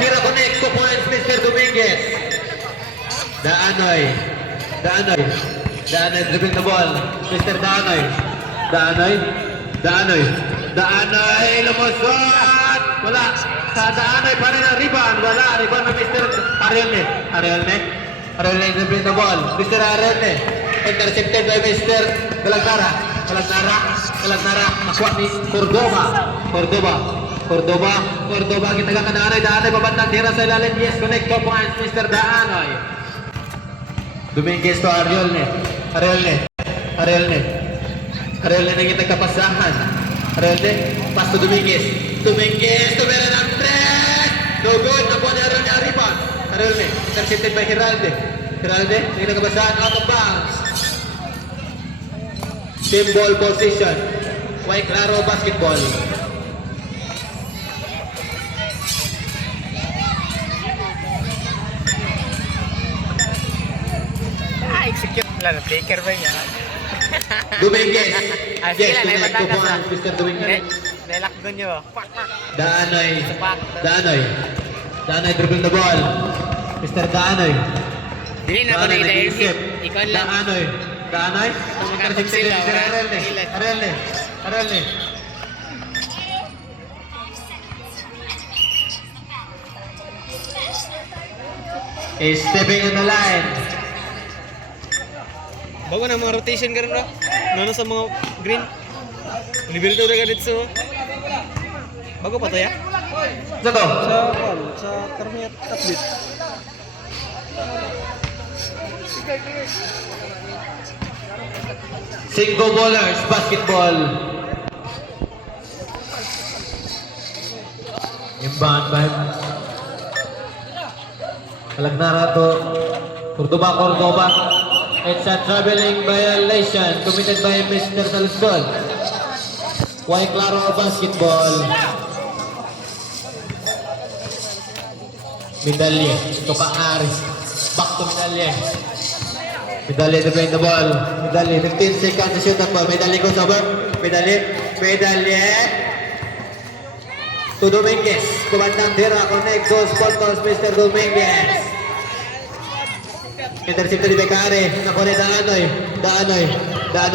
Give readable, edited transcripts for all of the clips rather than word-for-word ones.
Tira connect. 2 points, Mr. Dominguez. Daanoy. Dribbling the ball. Mr. Daanoy. Lumusot. Wala. Sa Daanoy pa rin ang rebound. Wala. Rebound na Mr. Arielne. Dribbling the ball. Mr. Arielne. Intercepted by Mr. Galagnara. Nakuha ni Cordoba. Kita ka Daanoy. Babantang tira sa ilalim. Yes, connect 2 points, Mr. Daanoy. Dominguez to Arielne na kita kapasahan. Arielne, pass to Dominguez, tumira ng 3. No good, nakuha ni Arielne ang rebound. Arielne, intercepted by Hiralde, na kita kapasahan, out of bounds. Team ball position. White Claro basketball. Execute lang. Taker ba niya? Dominguez. Sige Yes, lang, connect 2 naibatan points, Mr. Dominguez. Nilakdo nyo. Daanoy dribble the ball. Mr. Daanoy. Dili na ko na i-exit. Ikaw lang. Daanoy. Intercepted by Mr. Arielne. Is stepping in the line. Bago na mga rotation ka rin na. Ano sa mga green. Nibil to na dito. Bago pa to ya? Sa to? Sa Carmiat Athlete. Cinco ballers, basketball. Inbound by Galagnara to Cordoba. It's a traveling violation committed by Mr. Salsol. White Claro basketball. Medalye to Aris. Back to Medalye to play the ball. Medalye 15 seconds to shoot up. Medalye goes over. Medalye to Dominguez. Kumandang tira. Connect those photos, Mr. Dominguez. Intercepted ni Becare. Nakuha ni Daanoy.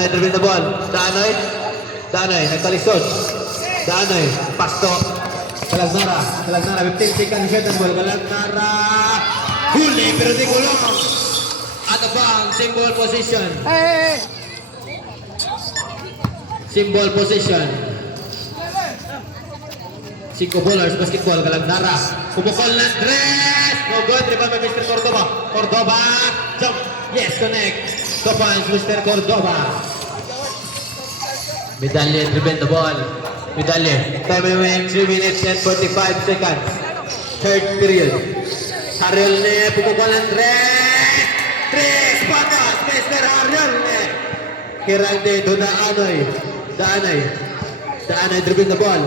Dribbling the ball. Daanoy. Nagkalisod. Daanoy. Pasto. Galagnara. 15 seconds shot ang ball. Galagnara. Huli. Pero di kulong. Out of bounds. Symbol position. Symbol position. 5 ballers. Basketball. Galagnara. Pumukol ng 3. No good. Rebound by Mr. Cordoba. Jump. Yes, connect. 2 points, Mr. Cordoba. Medalye dribbling the ball. Time remaining 3 minutes and 45 seconds. Third period. Arielne, pumukol ng 3. Patas, Mr. Arielne. Hiralde to Daanoy dribbling the ball.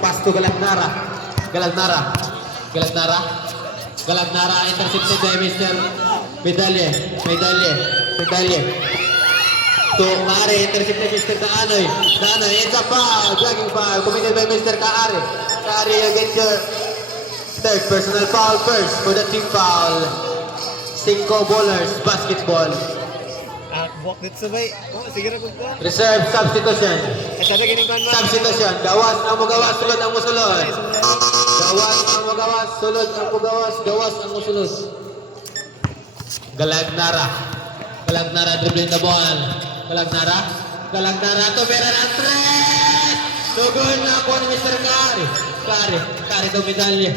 Pass to Galagnara. Intercepted by Mr. Medalye. To Kare, intercepted Mr. Daanoy. It's a foul. Dragging foul. Committed by Mr. Kare. Kare against your third personal foul first for the team foul. 5 ballers, basketball. Buwak dito sabay. Sige na kung ko. Reserve substitution. Sabi gining ko na. Substitution. Gawas ang mugawas, sulod ang musulod. Gawas ang musulod. Galagnara dribbling the ball. Galagnara to pera ng 3. Tugol na po ni Mr. Kare to Medalye.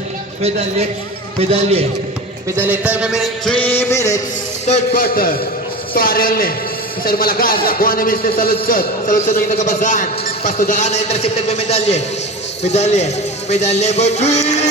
Time remaining 3 minutes. Third quarter. To Arielne. Masyado malakas. Nakuha ni Mr. Saludsod na yung nagabasahan. Pass to Daanoy. Intercepted by Medalye for 3.